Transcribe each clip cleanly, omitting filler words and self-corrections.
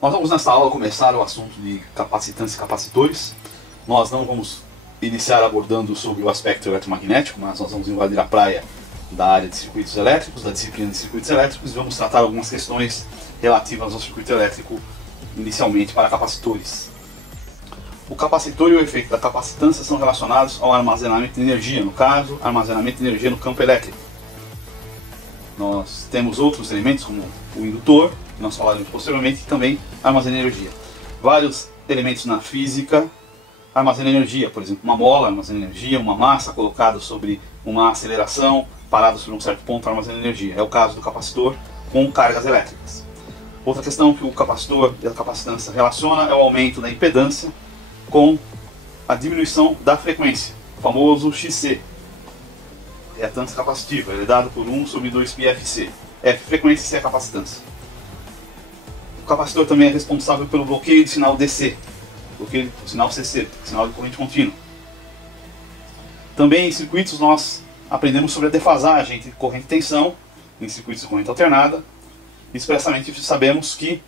Nós vamos nesta aula começar o assunto de capacitantes e capacitores. Nós não vamos iniciar abordando sobre o aspecto eletromagnético, mas nós vamos invadir a praia da área de circuitos elétricos, da disciplina de circuitos elétricos, e vamos tratar algumas questões relativas ao circuito elétrico, inicialmente para capacitores. O capacitor e o efeito da capacitância são relacionados ao armazenamento de energia, no caso, armazenamento de energia no campo elétrico. Nós temos outros elementos, como o indutor, que nós falaremos posteriormente, que também armazena energia. Vários elementos na física armazenam energia, por exemplo, uma mola armazena energia, uma massa colocada sobre uma aceleração, parada sobre um certo ponto, armazena energia. É o caso do capacitor com cargas elétricas. Outra questão que o capacitor e a capacitância relaciona é o aumento da impedância com a diminuição da frequência, o famoso XC. Reatância capacitiva, ele é dado por 1/2πfc. F frequência e C é capacitância. O capacitor também é responsável pelo bloqueio de sinal DC, bloqueio do sinal CC, sinal de corrente contínua. Também em circuitos nós aprendemos sobre a defasagem entre corrente e tensão, em circuitos de corrente alternada. Expressamente sabemos que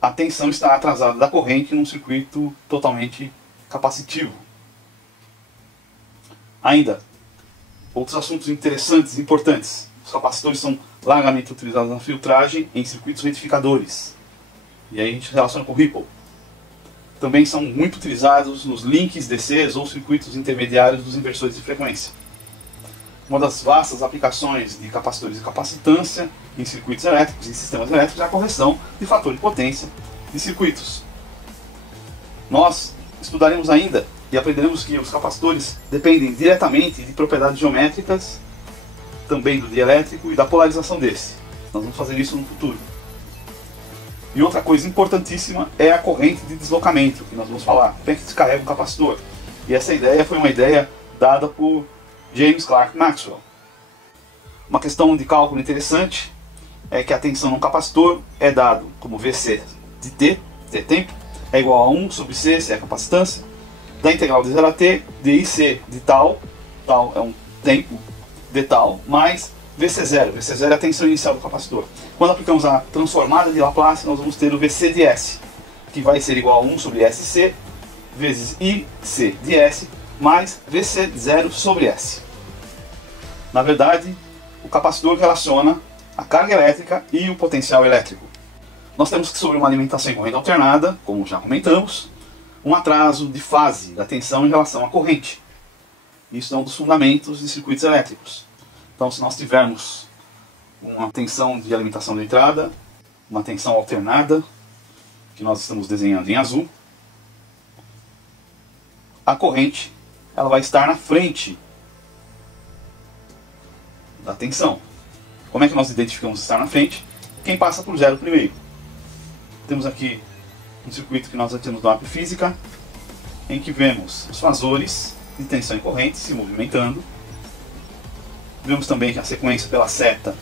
a tensão está atrasada da corrente num circuito totalmente capacitivo. Ainda, outros assuntos interessantes e importantes. Os capacitores são largamente utilizados na filtragem em circuitos retificadores. E aí a gente relaciona com Ripple. Também são muito utilizados nos links DCs ou circuitos intermediários dos inversores de frequência. Uma das vastas aplicações de capacitores e capacitância em circuitos elétricos e sistemas elétricos é a correção de fator de potência de circuitos. Nós estudaremos ainda e aprenderemos que os capacitores dependem diretamente de propriedades geométricas, também do dielétrico e da polarização desse. Nós vamos fazer isso no futuro. E outra coisa importantíssima é a corrente de deslocamento, que nós vamos falar. Como é que descarrega um capacitor? E essa ideia foi uma ideia dada por James Clerk Maxwell. Uma questão de cálculo interessante é que a tensão num capacitor é dado como Vc de t tempo, é igual a 1/c, C é a capacitância, da integral de 0 a t, dic de tal é um tempo, de tal, mais Vc0. Vc0 é a tensão inicial do capacitor. Quando aplicamos a transformada de Laplace, nós vamos ter o Vc de S, que vai ser igual a 1/Sc vezes Ic de S, mais Vc0/S. Na verdade, o capacitor relaciona a carga elétrica e o potencial elétrico. Nós temos que, sobre uma alimentação em corrente alternada, como já comentamos, um atraso de fase da tensão em relação à corrente. Isso é um dos fundamentos de circuitos elétricos. Então, se nós tivermos uma tensão de alimentação de entrada, uma tensão alternada, que nós estamos desenhando em azul, a corrente ela vai estar na frente da tensão. Como é que nós identificamos estar na frente? Quem passa por zero primeiro. Temos aqui um circuito que nós já temos do mapa física, em que vemos os fasores de tensão e corrente se movimentando. Vemos também que a sequência pela seta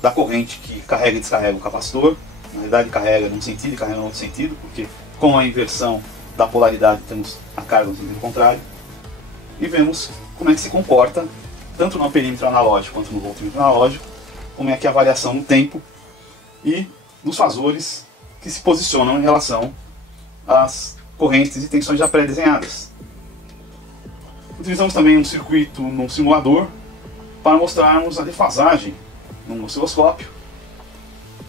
da corrente que carrega e descarrega o capacitor. Na verdade carrega num sentido e carrega no outro sentido, porque com a inversão da polaridade temos a carga no sentido contrário. E vemos como é que se comporta, tanto no perímetro analógico quanto no voltímetro analógico, como é que a variação no tempo e nos fasores que se posicionam em relação às correntes e tensões já pré-desenhadas. Utilizamos também um circuito num simulador para mostrarmos a defasagem num osciloscópio.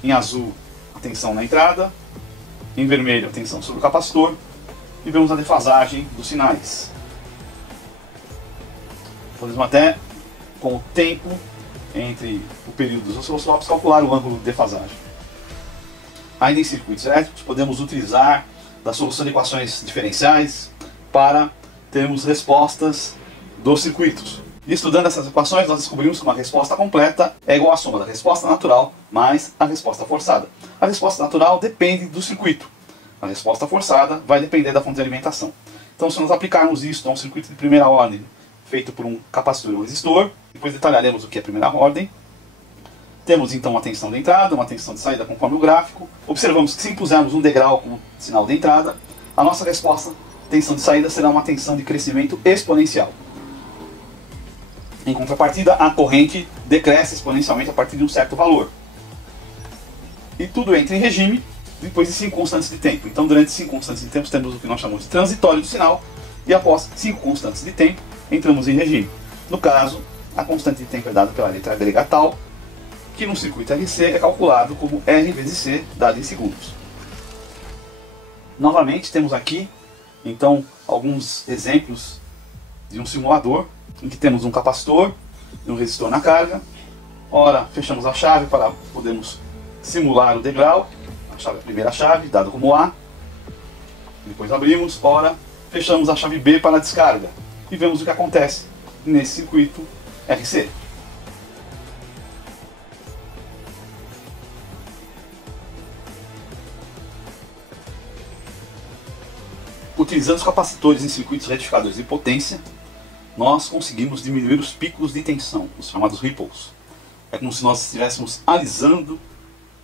Em azul, a tensão na entrada, em vermelho, a tensão sobre o capacitor, e vemos a defasagem dos sinais. Podemos até, com o tempo entre o período dos osciloscópios, calcular o ângulo de defasagem. Ainda em circuitos elétricos, podemos utilizar da solução de equações diferenciais para termos respostas dos circuitos. E estudando essas equações, nós descobrimos que uma resposta completa é igual à soma da resposta natural mais a resposta forçada. A resposta natural depende do circuito. A resposta forçada vai depender da fonte de alimentação. Então, se nós aplicarmos isso a um circuito de primeira ordem, feito por um capacitor ou resistor, depois detalharemos o que é primeira ordem. Temos então uma tensão de entrada, uma tensão de saída conforme o gráfico. Observamos que se impusermos um degrau como sinal de entrada, a nossa resposta, tensão de saída, será uma tensão de crescimento exponencial. Em contrapartida, a corrente decresce exponencialmente a partir de um certo valor. E tudo entra em regime depois de 5 constantes de tempo. Então, durante 5 constantes de tempo, temos o que nós chamamos de transitório do sinal, e após 5 constantes de tempo, entramos em regime. No caso, a constante de tempo é dada pela letra grega tal, que no circuito RC é calculado como R vezes C, dado em segundos. Novamente, temos aqui, então, alguns exemplos de um simulador, em que temos um capacitor e um resistor na carga. Ora, fechamos a chave para podermos simular o degrau, a primeira chave, dado como A. Depois abrimos, ora, fechamos a chave B para a descarga. E vemos o que acontece nesse circuito RC. Utilizando os capacitores em circuitos retificadores de potência, nós conseguimos diminuir os picos de tensão, os chamados ripples. É como se nós estivéssemos alisando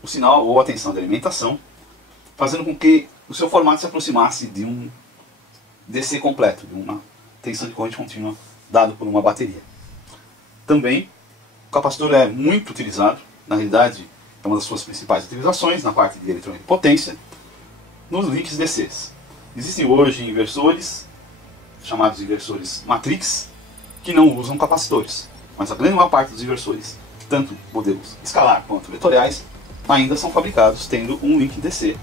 o sinal ou a tensão de alimentação, fazendo com que o seu formato se aproximasse de um DC completo, de uma tensão de corrente contínua dado por uma bateria. Também, o capacitor é muito utilizado, na realidade é uma das suas principais utilizações na parte de eletrônica de potência, nos links DCs. Existem hoje inversores, chamados inversores matrix, que não usam capacitores, mas a grande maior parte dos inversores, tanto modelos escalar quanto vetoriais, ainda são fabricados tendo um link DC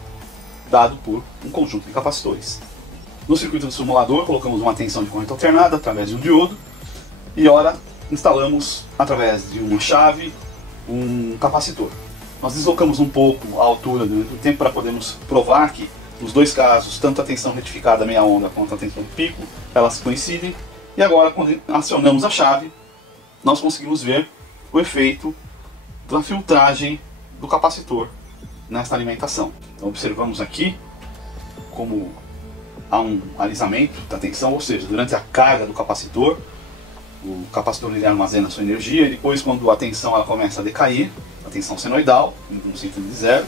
dado por um conjunto de capacitores. No circuito do simulador colocamos uma tensão de corrente alternada através de um diodo e ora instalamos através de uma chave um capacitor. Nós deslocamos um pouco a altura durante o tempo para podermos provar que nos dois casos, tanto a tensão retificada meia onda quanto a tensão pico, elas coincidem. E agora, quando acionamos a chave, nós conseguimos ver o efeito da filtragem do capacitor nesta alimentação. Então observamos aqui como há um alisamento da tensão, ou seja, durante a carga do capacitor, o capacitor ele armazena sua energia e depois, quando a tensão ela começa a decair, a tensão senoidal, no sentido de zero,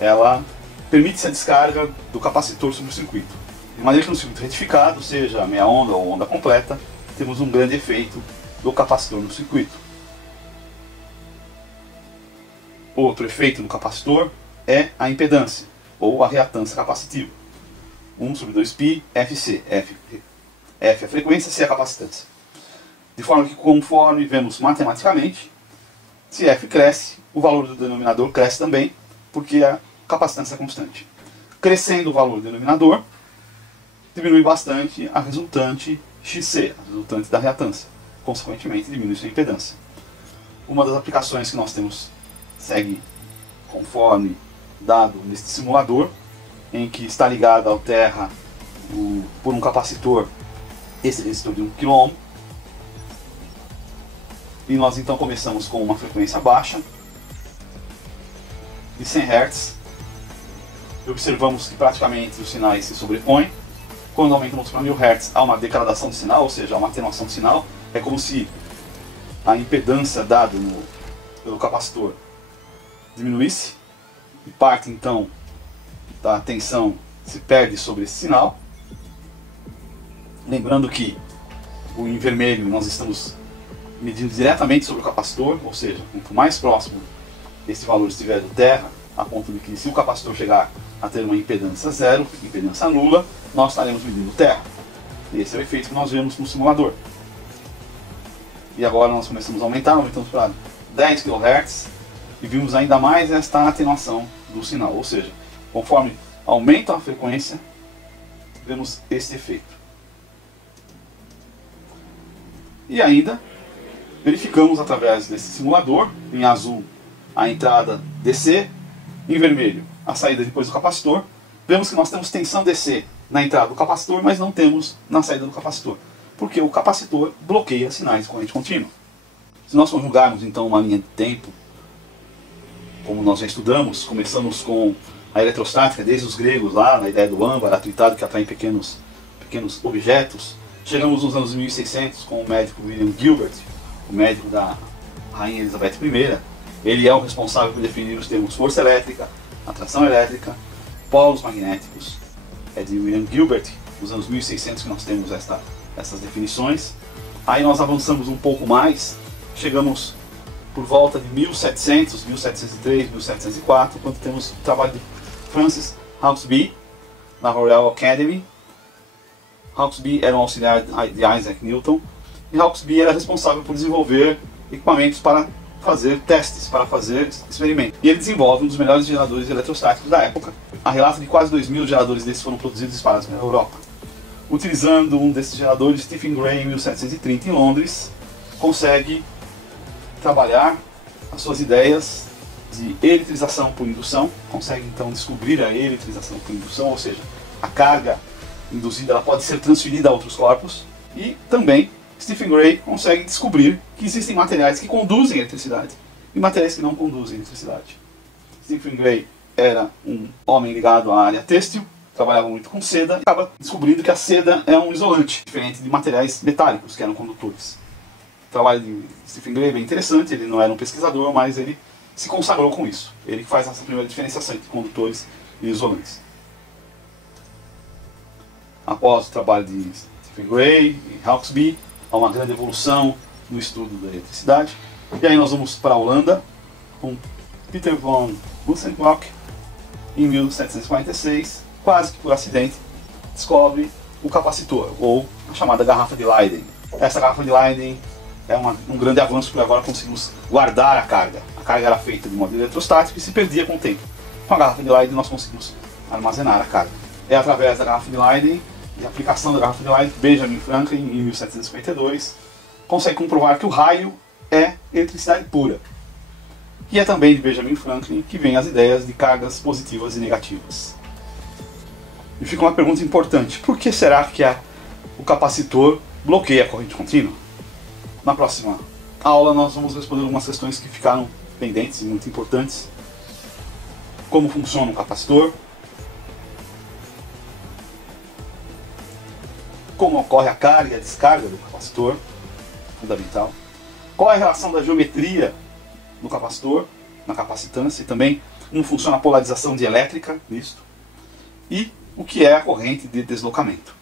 ela permite-se a descarga do capacitor sobre o circuito. De maneira que no circuito retificado, seja meia onda ou onda completa, temos um grande efeito do capacitor no circuito. Outro efeito do capacitor é a impedância, ou a reatância capacitiva. 1/2π Fc. F é a frequência, C é a capacitância. De forma que, conforme vemos matematicamente, se F cresce, o valor do denominador cresce também, porque a capacitância é constante. Crescendo o valor do denominador, diminui bastante a resultante XC, a resultante da reatância. Consequentemente, diminui sua impedância. Uma das aplicações que nós temos segue conforme dado neste simulador, em que está ligado ao terra por um capacitor, esse resistor de 1 kΩ. E nós então começamos com uma frequência baixa, de 100 Hz. E observamos que praticamente os sinais se sobrepõem. Quando aumentamos para 1000 Hz, há uma degradação de sinal, ou seja, há uma atenuação de sinal. É como se a impedância dada pelo capacitor diminuísse, e parte então da tensão se perde sobre esse sinal. Lembrando que em vermelho nós estamos medindo diretamente sobre o capacitor, ou seja, quanto mais próximo esse valor estiver do terra, a ponto de que se o capacitor chegar a ter uma impedância zero, impedância nula, nós estaremos medindo o terra. E esse é o efeito que nós vemos no simulador. E agora nós começamos a aumentamos para 10 kHz e vimos ainda mais esta atenuação do sinal, ou seja, conforme aumenta a frequência, vemos este efeito. E ainda verificamos através desse simulador, em azul a entrada DC, em vermelho a saída depois do capacitor. Vemos que nós temos tensão DC na entrada do capacitor, mas não temos na saída do capacitor, porque o capacitor bloqueia sinais de corrente contínua. Se nós conjugarmos então uma linha de tempo, como nós já estudamos, começamos com a eletrostática, desde os gregos lá, na ideia do âmbar, atuitado que atrai pequenos objetos. Chegamos nos anos 1600 com o médico William Gilbert, o médico da Rainha Elizabeth I. Ele é o responsável por definir os termos força elétrica, atração elétrica, polos magnéticos. É de William Gilbert, nos anos 1600 que nós temos essas definições. Aí nós avançamos um pouco mais, chegamos por volta de 1700, 1703, 1704, quando temos o trabalho de Francis Hauksbee, na Royal Academy. Hauksbee era um auxiliar de Isaac Newton, e Hauksbee era responsável por desenvolver equipamentos para fazer testes, para fazer experimentos. E ele desenvolve um dos melhores geradores eletrostáticos da época. Há relato de quase 2.000 geradores desses foram produzidos e espalhados pela Europa. Utilizando um desses geradores, Stephen Gray, em 1730, em Londres, consegue trabalhar as suas ideias de eletrização por indução, consegue então descobrir a eletrização por indução, ou seja, a carga induzida ela pode ser transferida a outros corpos, e também Stephen Gray consegue descobrir que existem materiais que conduzem eletricidade e materiais que não conduzem eletricidade. Stephen Gray era um homem ligado à área têxtil, trabalhava muito com seda, e acaba descobrindo que a seda é um isolante, diferente de materiais metálicos que eram condutores. O trabalho de Stephen Gray é bem interessante, ele não era um pesquisador, mas ele se consagrou com isso. Ele faz essa primeira diferenciação entre condutores e isolantes. Após o trabalho de Stephen Gray e Hauksbee, há uma grande evolução no estudo da eletricidade. E aí nós vamos para a Holanda, com Peter von Musschenbroek, em 1746, quase que por acidente, descobre o capacitor, ou a chamada garrafa de Leyden. Essa garrafa de Leyden é um grande avanço, porque agora conseguimos guardar a carga. A carga era feita de modo eletrostático e se perdia com o tempo. Com a garrafa de Leyden nós conseguimos armazenar a carga. É através da garrafa de Leyden e a aplicação da garrafa de Leyden, Benjamin Franklin, em 1752, consegue comprovar que o raio é eletricidade pura. E é também de Benjamin Franklin que vem as ideias de cargas positivas e negativas. E fica uma pergunta importante: por que será que o capacitor bloqueia a corrente contínua? Na próxima aula nós vamos responder algumas questões que ficaram pendentes e muito importantes. Como funciona o capacitor? Como ocorre a carga e a descarga do capacitor? Fundamental. Qual é a relação da geometria no capacitor, na capacitância, e também como funciona a polarização dielétrica nisto? E o que é a corrente de deslocamento.